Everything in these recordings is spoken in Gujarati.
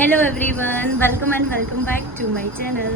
Hello everyone, welcome and welcome back to my channel.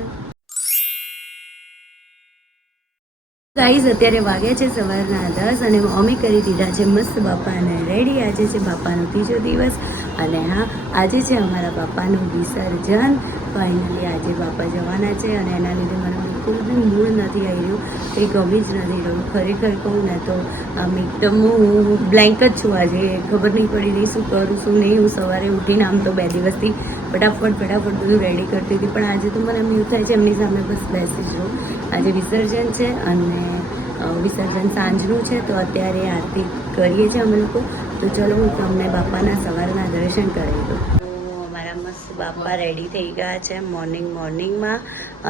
Guys, અત્યારે વાગ્યા છે સવારના 10 અને મમ્મી કરી દીધા છે મસ્ત બાપાને રેડી. આજે છે બાપાનો ત્રીજો દિવસ અને હા, આજે છે અમારા બાપાનું વિસર્જન. ફાઇનલી આજે બાપા જવાના છે અને એના લીધે મને બિલકુલ બી મૂડ નથી આવી રહ્યું, કંઈ ગમી જ નથી રહ્યું. ખરેખર કહું ને તો આમ એકદમ હું બ્લેન્ક જ છું. આજે ખબર નહીં પડી રહી શું કરું શું નહીં. હું સવારે ઉઠીને આમ તો 2 દિવસથી ફટાફટ બધું રેડી કરતી હતી, પણ આજે તો મને એમ એવું થાય છે એમની સામે બસ બેસી જ રહું. આજે વિસર્જન છે અને વિસર્જન સાંજનું છે, તો અત્યારે આરતી કરીએ છીએ અમે લોકો. તો ચલો હું તમને બાપાના સવારના દર્શન કરાવી દઉં. તો અમારા મસ્ત બાપા રેડી થઈ ગયા છે મોર્નિંગમાં,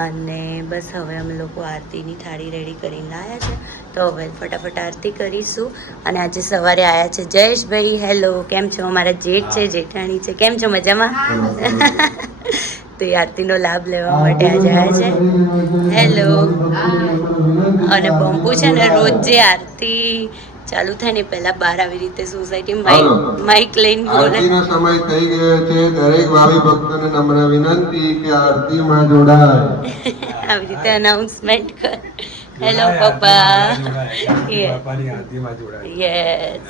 અને બસ હવે અમે લોકો આરતીની થાળી રેડી કરીને લાવ્યા છે. તો હવે ફટાફટ આરતી કરીશું. અને આજે સવારે આવ્યા છે જયેશભાઈ. હેલો, કેમ છો? અમારા જેઠ છે, જેઠાણી છે. કેમ છો? મજામાં? તો એ આરતીનો લાભ લેવા માટે આજે આવ્યા છે. હેલો. અને પંપુ છે ને રોજ જે આરતી ચાલુ થાય ને પહેલા બહાર આવી રીતે સોસાયટી માઇક લઈને બોલે. આરતીનો સમય થઈ ગયો છે. દરેક ભાવિ ભક્તોને નમ્ર વિનંતી કે આરતીમાં જોડાય. આવી રીતે અનાઉન્સમેન્ટ કર. હેલો પપ્પા. યસ.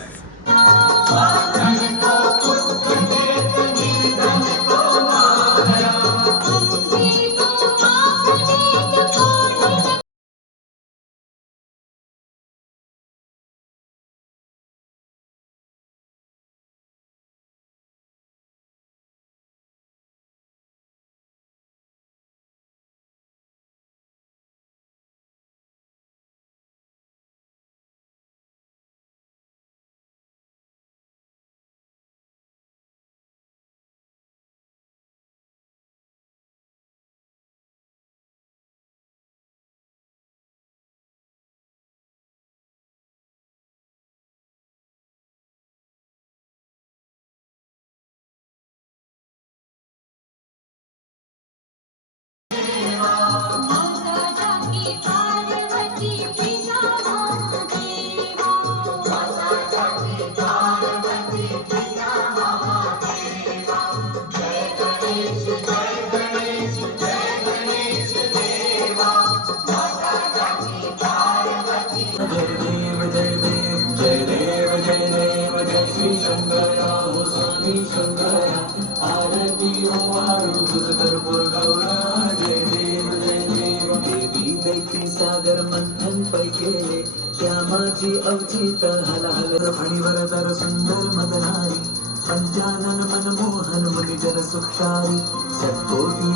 सागर मंथन पै केले त्या माझी अवचित हलहल फणीवर तर सुंदर मदनारी पंचानन मनमोहन मुनिजन सुखशारी सत्कोटी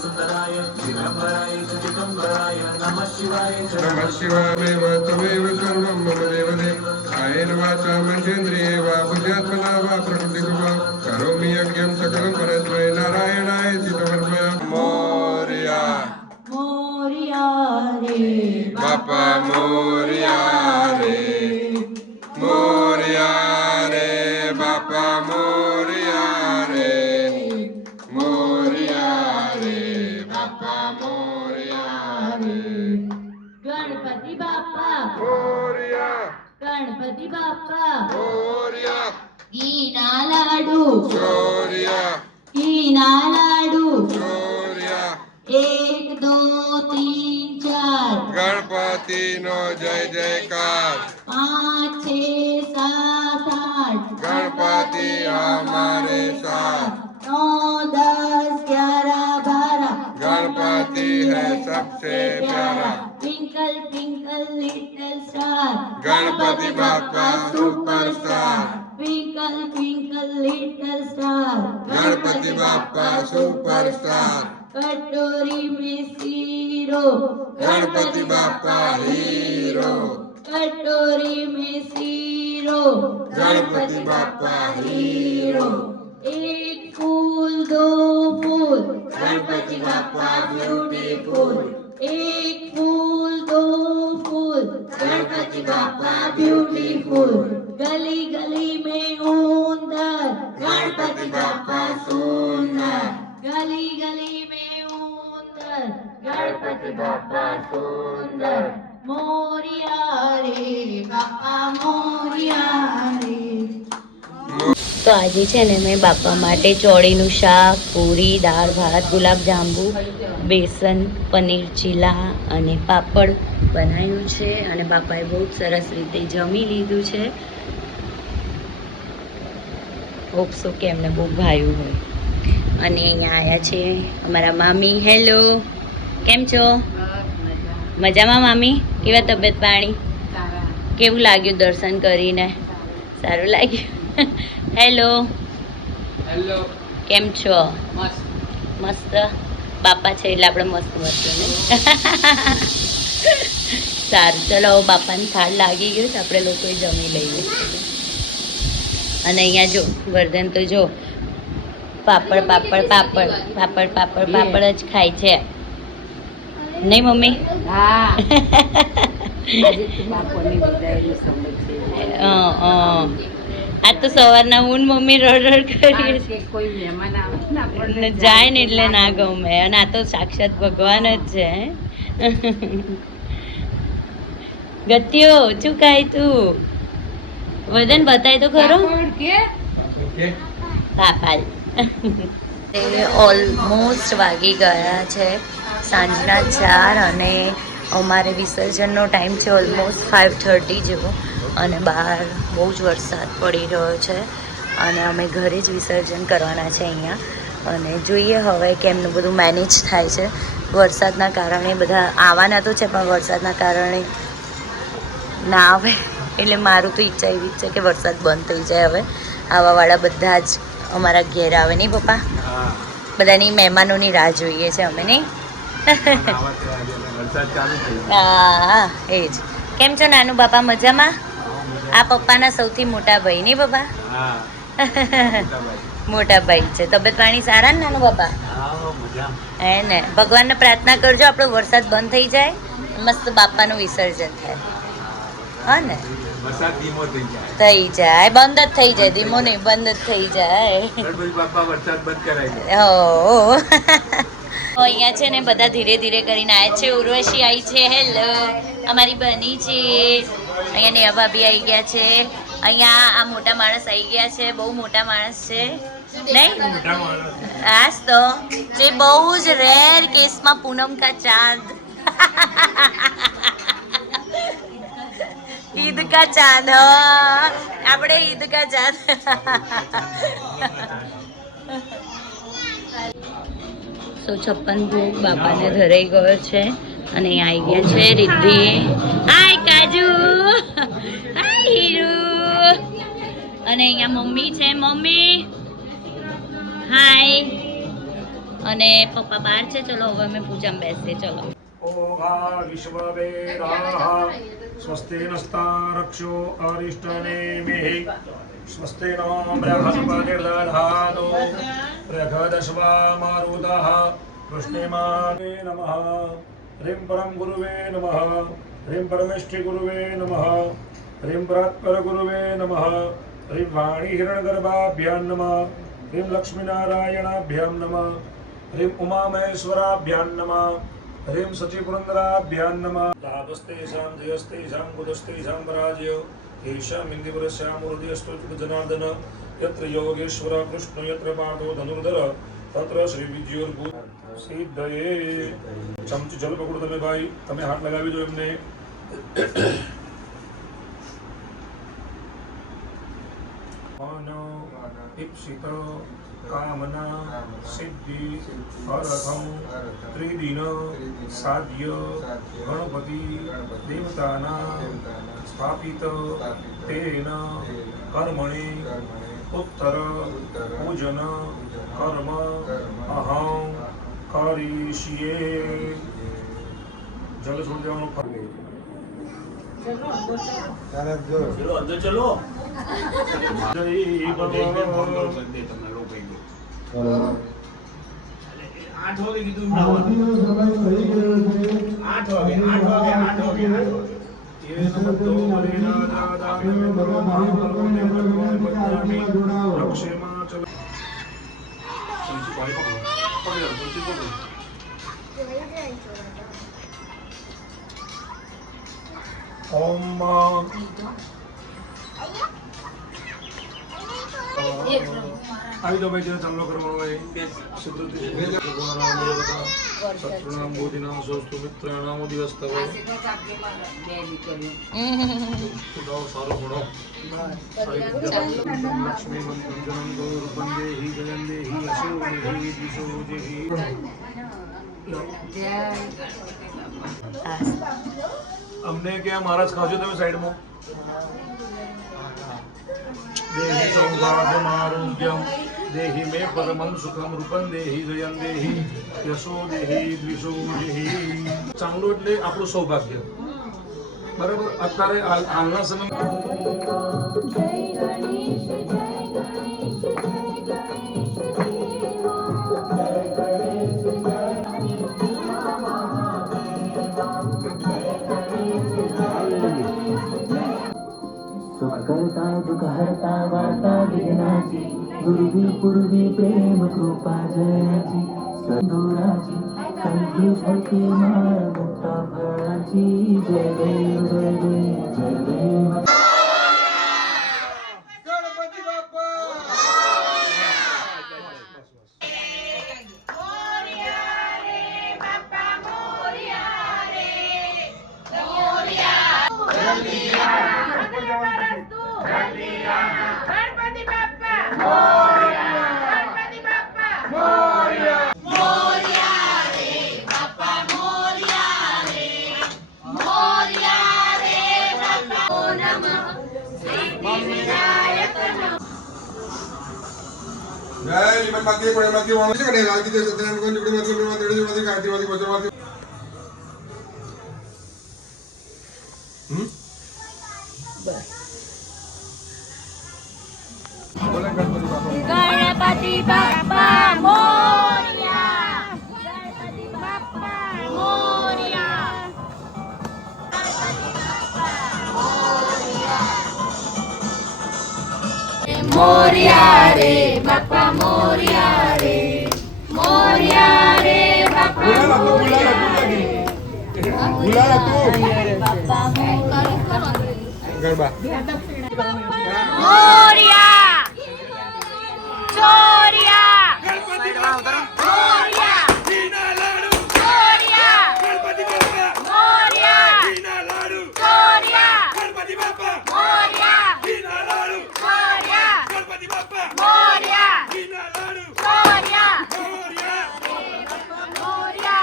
सुंदराय दिगंबराय दिगंबराय नमः शिवाय शिवामेव तमेव सर्वं मम देवदेव. कायेन वाचा मनसेन्द्रिये वा बुद्ध्यात्मना वा प्रकृतिर्वा करोमि यज्ञं सकलं परस्मै नारायणाय चित्तवर्मया. मोरया મોરિયા રે બાપા મોરયા રે, મોરયા રે બાપા મોરયા રે, મોરયા રે બાપા મોરયા રે. ગણપતિ બાપા, મોરયા ગણપતિ બાપા. મોરયા ઘીના લાડુ, ચોર્યા ઘીના લાડુ. ચોર્યા. 1 2 3 4 ગણપતિનો જય જયકાર. 5 6 7 8 ગણપતિ અમારે સાથ. 9 10 11 12 गणपति है सबसे प्यारा. Twinkle twinkle little star, Ganpati Bappa superstar. Twinkle twinkle little star, Ganpati Bappa superstar. कटोरी में सीरो, गणपति बापा हीरो. कटोरी में सीरो, गणपति बापा हीरो. 1 फूल 2 फूल, गणपति बापा ब्यूटीफुल. 1 फूल 2 फूल, गणपति बापा ब्यूटीफुल. गली गली में उंदर, गणपति बापा सुंदर. गली गली में उंदर, गणपति बापा सुंदर. मोरिया रे बापा मोरिया रे, તો આજે છે ને મેં બાપા માટે ચોળીનું શાક, પૂરી, દાળ ભાત, ગુલાબજાંબુ, બેસન, પનીર ચીલા અને પાપડ બનાવ્યું છે અને બાપાએ બહુ જ સરસ રીતે જમી લીધું છે. હોપસો કે એમને બહુ ભાવ્યું હોય. અને અહીંયા આવ્યા છે અમારા મામી. હેલો, કેમ છો? મજામાં મામી? કેવા તબિયત પાણી? કેવું લાગ્યું દર્શન કરીને? સારું લાગ્યું? હેલો, હેલો, કેમ છો? મસ્ત. મસ્ત. બાપા છે એટલે આપણે મસ્ત મસ્ત ને. સારું, ચલો હવે બાપાને થાળ લાગી ગયો છે, આપણે લોકોએ જમી લઈએ. અને અહીંયા જો વર્ધન તો જો પાપડ પાપડ પાપડ પાપડ પાપડ પાપડ જ ખાય છે, નહીં મમ્મી? હા. આજે તો બાપોની વિદાયનો સમય છે. આજ તો સવારના હું ને મમ્મી રડ કરીએ કારણ કે કોઈ મહેમાન આવે ને આપણને છીએ. જાય ને એટલે ના ગમે. અને આ તો સાક્ષાત ભગવાન જ છે. ગત્યો શું ખાય તું? વજન બતાય તો ખરો. પાપડ કે પાપડ. ઓલમોસ્ટ વાગી ગયા છે સાંજના 4 અને અમારે વિસર્જનનો ટાઈમ છે ઓલમોસ્ટ 5:30 જેવો. અને બહાર બહુ જ વરસાદ પડી રહ્યો છે અને અમે ઘરે જ વિસર્જન કરવાના છે અહીંયા. અને જોઈએ હવે કેમનું બધું મેનેજ થાય છે. વરસાદના કારણે બધા આવવાના તો છે પણ વરસાદના કારણે ના આવે. એટલે મારું તો ઈચ્છા એવી જ છે કે વરસાદ બંધ થઈ જાય હવે. આવાવાળા બધા જ અમારા ઘેર આવે, નહીં પપ્પા? બધાની મહેમાનોની રાહ જોઈએ છે અમે, નહીં? હા, એ જ. કેમ છો નાનું બાપા? મજામાં? આ પપ્પાના સૌથી મોટા ભાઈ, નહીં પપ્પા? મોટા ભાઈ છે. તબિયત પાણી સારા ને નાનું બાપા? હે ને? ભગવાનને પ્રાર્થના કરજો આપણો વરસાદ બંધ થઈ જાય, મસ્ત બાપાનું વિસર્જન થાય. હા ને? થઈ જાય, બંધ જ થઈ જાય. ધીમો નહીં, બંધ જ થઈ જાય. હો. અહીંયા છે ને બધા ધીરે ધીરે કરીને આવ્યા છે. ઉર્વશી આવી છે, હેલો. અમારી બની છે. અહીંયા નેહા ભાભી આવી ગયા છે. અહીંયા આ મોટા માણસ આવી ગયા છે. બહુ મોટા માણસ છે, નહીં? હાસ તો જે બહુ જ રેર કેસમાં પૂનમ કા ચાંદ. ईद का चांद. આપણે ईद का चांद. સો 56 ભોગ બાપાને ધરાઈ ગયો છે અને આવી ગયા છે રિદ્ધિ. હાય કાજુ, હાય હીરુ. અને અહીંયા મમ્મી છે. મમ્મી હાય. અને પપ્પા બહાર છે. ચલો હવે અમે પૂજામાં બેસીએ. ચલો. ओघा विश्ववेदाः स्वस्ति नस्तारक्षो अरिष्टनेमिः स्वस्ति नो बृहस्पतिर्दधातु बृहदश्वा मारुतः कृष्णेमाने नमः ह्रीं परम गुरुवे नमः ह्रीं परमेष्ठि गुरुवे नमः ह्रीं परात्पर गुरुवे नमः ह्रीं वाणी हिरण्यगर्भाभ्यां नमः ह्रीं लक्ष्मीनारायणाभ्यां नमः ह्रीं उमामहेश्वराभ्यां नमः ह्रीं सचिपुरन्दराभ्यां नमः लाभस्तेषां जयस्तेषां कुलस्तेषां पराजयो येषाम् इन्दिवरस्यां हृदयस्तु जनार्दन यत्र योगेश्वर कृष्ण यत्र पार्थो धनुर्धर तत्र श्री विजयोर्भूत सिद्धये चमची जल पकड़ो તમે ભાઈ, તમે હાથ લગાવી દો એમને. માનો ઈપ્સિત કામના સિદ્ધિ અર્થમ ત્રિદિન સાધ્ય ગણપતિ દેવતાના સ્થાપિત તેન કર્મણિ ઉત્તર પૂજન કર્મ અહં કરીષ્યે. જલ છોડી દેવાનું ફરવું. જય ભગવાન. ઓમ આવી દો ભાઈ જે ચાંદલો કરવાનો હોય સિદ્ધુતિ ભગવાન સત્રનામ બોધિનામ સોસ્તુ મિત્રાણામ દિવસ તવ સારો ભણો લક્ષ્મી મંત્રમ ગૌરવં દેહી જયં દેહી અશો દેહી દિશો દેહી અમને ક્યાં મહારાજ ખાજો તમે સાઈડમાં દેહી સૌભાગ્યમારોગ્યમ દેહી મે પરમં સુખમ રૂપં દેહી જયં દેહી યશો દેહી દ્વિષો દેહી ચાંગલો એટલે આપણું સૌભાગ્ય બરાબર અત્યારે હાલના સમય सुख करता दुख हरता वार्ता विघ्नाची गुरुवी पूर्वी प्रेम कृपा जयाची संदुराची कंठी झळके माळ मुक्ता फळाची जय देव जय देव जय देव गणपती बाप्पा मोरया, गणपती बाप्पा मोरया, मोरया रे बाप्पा मोरया रे बाप्पा ओ नमः सिद्धिविनायक नमः जय लिमन बाकी पडे बाकी वाणचे कडे रागी दे सत्यनारायण कोण तिकडे वाचून वाचून तिकडे वाचून कार्तिवादी बचवादी गणपती बाप्पा मोरया, गणपती बाप्पा मोरया, मोरया रे बाप्पा मोरया रे बाप्पा मोरया गरबा मोरया चोरिया मोरया मोरया चोरिया मोरया चोरिया मोरया चोरिया चोरिया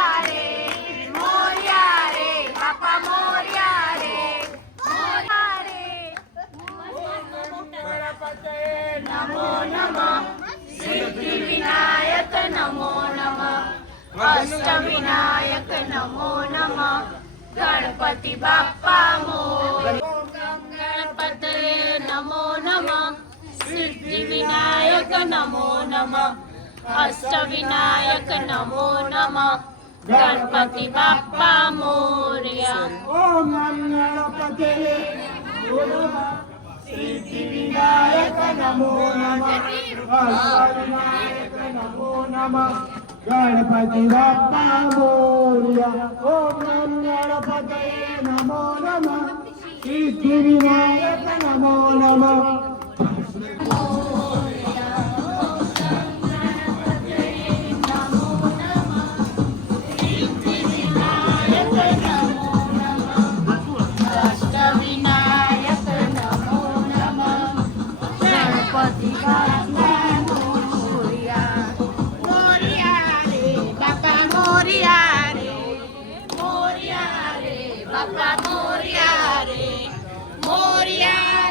मोरया रे बाप्पा मोरया रे नमो नमः सिद्धिविनायक नमो नमः अष्टविनायक नमो नमः गणपती बाप्पा मोरया गणपतये नमो नमः सिद्धिविनायक नमो नमः अष्टविनायक नमो नमः गणपती बाप्पा मोरया ओम गणपते सिद्धिविनायक नमो नमः अष्टविनायक नमो नमः गणपति बाप्पा मोरया ओम गणपते नमो नमः सिद्धिविनायक नमो नमः अष्टविनायक नमो नमः गणपती बाप्पा मोरया मोरया रे बाप्पा मोरया रे बाप्पा मोरया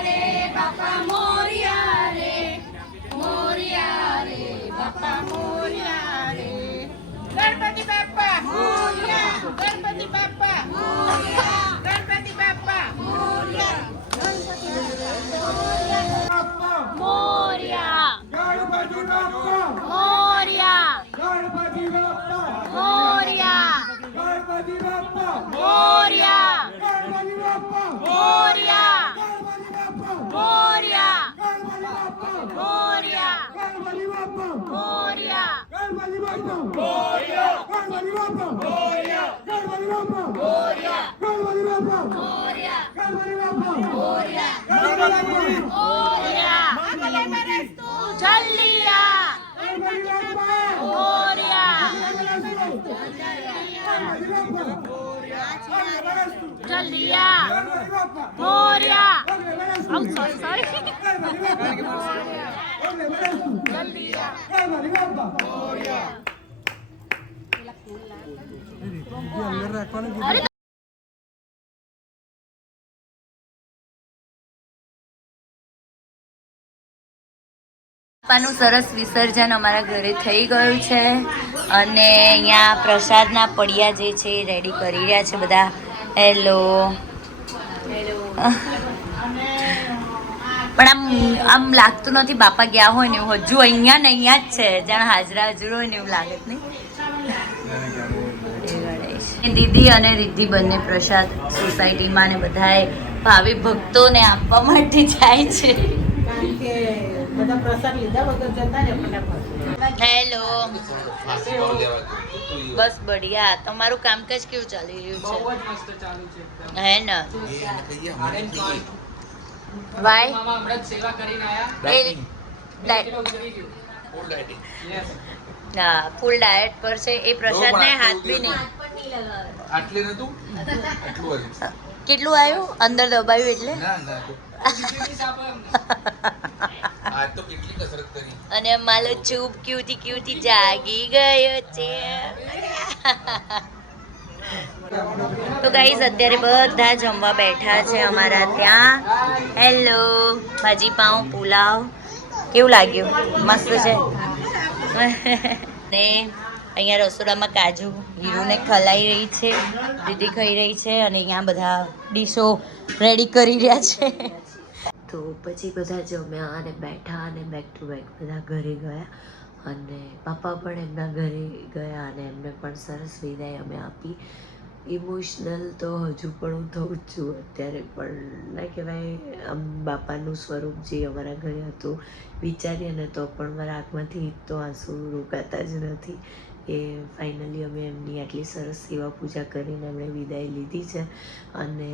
रे बाप्पा मोरया रे बाप्पा मोरया रे गणपती बाप्पा मोरया गणपती बाप्पा मोरया गणपती बाप्पा मोरया मोरया गणपति बाप्पा मोरया गणपति बाप्पा मोरया गणपति बाप्पा मोरया गणपति बाप्पा मोरया गणपति बाप्पा मोरया गणपति बाप्पा मोरया गणपति बाप्पा मोरया गणपति बाप्पा मोरया गणपति बाप्पा मोरया गणपति बाप्पा मोरया गणपति बाप्पा मोरया गणपति बाप्पा मोरया गणपति बाप्पा मोरया मंगलमस्तु જલ્દી મોરિયા જલ્દી મોરિયા સોરી બાપાનું સરસ વિસર્જન અમારા ઘરે થઈ ગયું છે અને અહીંયા પ્રસાદના પડિયા જે છે એ રેડી કરી રહ્યા છે બધા. હેલો પણ આમ લાગતું નથી બાપા ગયા હોય ને એવું, હજુ અહીંયા ને અહીંયા જ છે, જાણે હાજરા હજુર હોય ને એવું લાગે જ નહીં. દીદી અને રિદ્ધિ બંને પ્રસાદ સોસાયટીમાં ને બધાએ ભાવિ ભક્તોને આપવા માટે જાય છે. બધા પ્રસાદ લીધા વગર જતા ને ફટાફટ. હેલો, બસ બઢિયા. તમારું કામકાજ કેવું ચાલી રહ્યું છે? હે ને વાય હા, ફૂલ ડાયટ પર છે એ. પ્રસાદ ને હાથ બી નહીં. કેટલું આવ્યું અંદર દબાયું એટલે? અને માલો ચૂપ ક્યુટી જાગી ગયો છે. તો ગાઈઝ અત્યારે બધા જમવા બેઠા છે અમારા ત્યાં. હેલો, ભાજી પાઉં પુલાવ કેવું લાગ્યું? મસ્ત છે ને અહીંયા રસોડામાં કાજુ હીરુને ખલાઈ રહી છે, દીદી ખાઈ રહી છે અને અહીંયા બધા ડીશો રેડી કરી રહ્યા છે. તો પછી બધા જમ્યા અને બેઠા અને બેક ટુ બેક બધા ઘરે ગયા અને પાપા પણ એમના ઘરે ગયા અને એમને પણ સરસ વિદાય અમે આપી. ઇમોશનલ તો હજુ પણ હું થઉં જ છું અત્યારે, પણ ના કહેવાય આમ બાપાનું સ્વરૂપ જે અમારા ઘરે હતું વિચારીએ ને તો પણ મારા આંખમાંથી તો આંસુ રોકાતા જ નથી. એ ફાઇનલી અમે એમની આટલી સરસ સેવા પૂજા કરીને એમણે વિદાય લીધી છે અને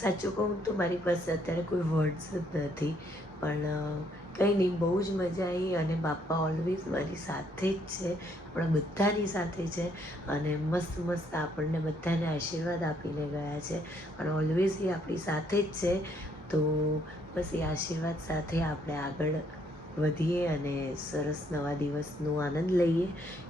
સાચું કહું તો મારી પાસે અત્યારે કોઈ વર્ડ્સ જ નથી, પણ કંઈ નહીં, બહુ જ મજા આવી અને બાપા ઓલવેઝ મારી સાથે જ છે, આપણા બધાની સાથે છે અને મસ્ત મસ્ત આપણને બધાને આશીર્વાદ આપીને ગયા છે અને ઓલવેઝ એ આપણી સાથે જ છે. તો બસ એ આશીર્વાદ સાથે આપણે આગળ વધીએ અને સરસ નવા દિવસનો આનંદ લઈએ,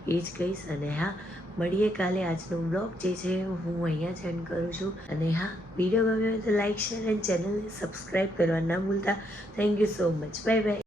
એ જ કહીશ. અને હા, મળીએ કાલે. આજનો બ્લોગ જે છે હું અહીંયા જ એન્ડ કરું છું અને હા, વિડીયો ગમ્યો હોય તો લાઈક, શેર એન્ડ ચેનલને સબસ્ક્રાઈબ કરવા ના ભૂલતા. Thank you so much. Bye bye.